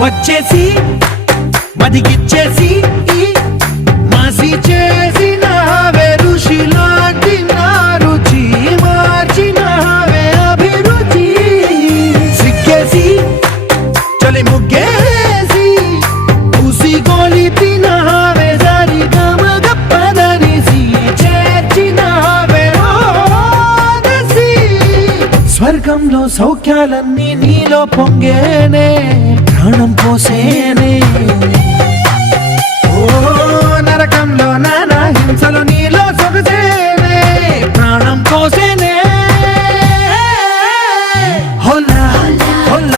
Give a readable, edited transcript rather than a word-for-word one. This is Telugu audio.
వచ్చేసి మదిగిచ్చేసి మాసి చేసిన ఋషిలాంటి నా రుచి మార్చిన అభిరుచి సిక్కేసి చలి ముగ్గేసి పూసి గోలిపిన దారి గమ గప్పదనిసి చేర్చిన స్వర్గంలో సౌఖ్యాలన్నీ నీలో పొంగేనే ప్రాణం పోసేనే